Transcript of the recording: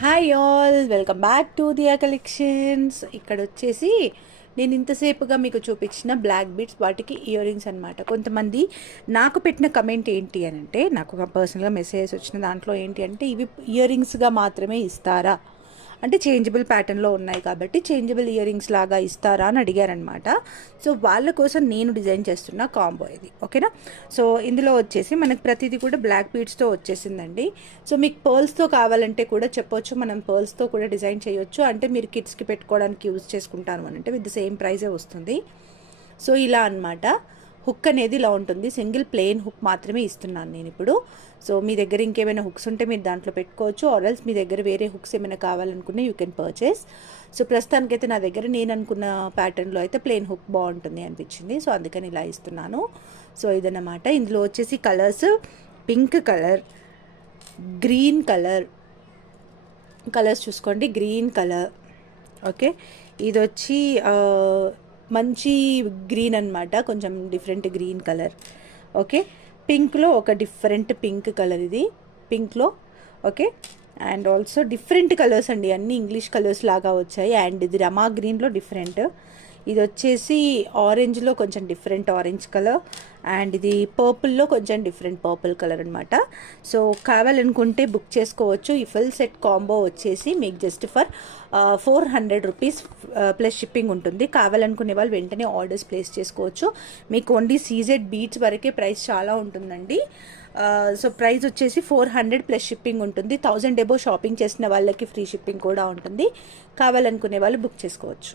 Hi all, welcome back to Diya collections. ఇక్కడ వచ్చేసి నేను ఇంతసేపుగా మీకు చూపించిన బ్లాక్ బీడ్స్, వాటికి ఇయర్ రింగ్స్ అనమాట. కొంతమంది నాకు పెట్టిన కమెంట్ ఏంటి అని అంటే, నాకు ఒక పర్సనల్గా మెసేజెస్ వచ్చిన దాంట్లో ఏంటి అంటే, ఇవి ఇయర్ రింగ్స్గా మాత్రమే ఇస్తారా అంటే చేంజబుల్ ప్యాటర్న్లో ఉన్నాయి కాబట్టి చేంజబుల్ ఇయర్ రింగ్స్ లాగా ఇస్తారా అని అడిగారనమాట. సో వాళ్ళ కోసం నేను డిజైన్ చేస్తున్న కాంబో ఇది, ఓకేనా. సో ఇందులో వచ్చేసి మనకు ప్రతిదీ కూడా బ్లాక్ బీడ్స్తో వచ్చేసిందండి. సో మీకు పర్ల్స్తో కావాలంటే కూడా చెప్పొచ్చు, మనం పర్ల్స్తో కూడా డిజైన్ చేయొచ్చు. అంటే మీరు కిడ్స్కి పెట్టుకోవడానికి యూజ్ చేసుకుంటాను అని అంటే విత్ సేమ్ ప్రైజే వస్తుంది. సో ఇలా అనమాట. హుక్ అనేది ఇలా ఉంటుంది, సింగిల్ ప్లెయిన్ హుక్ మాత్రమే ఇస్తున్నాను నేను ఇప్పుడు. సో మీ దగ్గర ఇంకేమైనా హుక్స్ ఉంటే మీరు దాంట్లో పెట్టుకోవచ్చు, ఆర్ఎల్స్ మీ దగ్గర వేరే హుక్స్ ఏమైనా కావాలనుకున్నా యూ కెన్ పర్చేస్. సో ప్రస్తుతానికైతే నా దగ్గర నేను అనుకున్న ప్యాటర్న్లో అయితే ప్లెయిన్ హుక్ బాగుంటుంది అనిపించింది, సో అందుకని ఇలా ఇస్తున్నాను. సో ఇదన్నమాట. ఇందులో వచ్చేసి colours pink colour, green colour, colours చూసుకోండి, గ్రీన్ కలర్, ఓకే. ఇది వచ్చి మంచి గ్రీన్ అనమాట, కొంచెం డిఫరెంట్ గ్రీన్ కలర్, ఓకే. పింక్లో ఒక డిఫరెంట్ పింక్ కలర్, ఇది పింక్లో, okay. And also different colours అండి, అన్నీ ఇంగ్లీష్ కలర్స్ లాగా వచ్చాయి. అండ్ ఇది రమా గ్రీన్లో డిఫరెంట్, ఇది వచ్చేసి ఆరెంజ్లో కొంచెం డిఫరెంట్ ఆరెంజ్ కలర్, అండ్ ఇది పర్పుల్లో కొంచెం డిఫరెంట్ పర్పుల్ కలర్ అనమాట. సో కావాలనుకుంటే బుక్ చేసుకోవచ్చు. ఈ ఫుల్ సెట్ కాంబో వచ్చేసి మీకు just for 400 rupees plus shipping ఉంటుంది. కావాలనుకునే వాళ్ళు వెంటనే ఆర్డర్స్ ప్లేస్ చేసుకోవచ్చు. మీకు ఓన్లీ సీజెడ్ బీట్స్ వరకే ప్రైస్ చాలా ఉంటుందండి. సో ప్రైస్ వచ్చేసి 400 ప్లస్ షిప్పింగ్ ఉంటుంది. 1000 ఎబో షాపింగ్ చేసిన వాళ్ళకి ఫ్రీ షిప్పింగ్ కూడా ఉంటుంది. కావాలనుకునే వాళ్ళు బుక్ చేసుకోవచ్చు.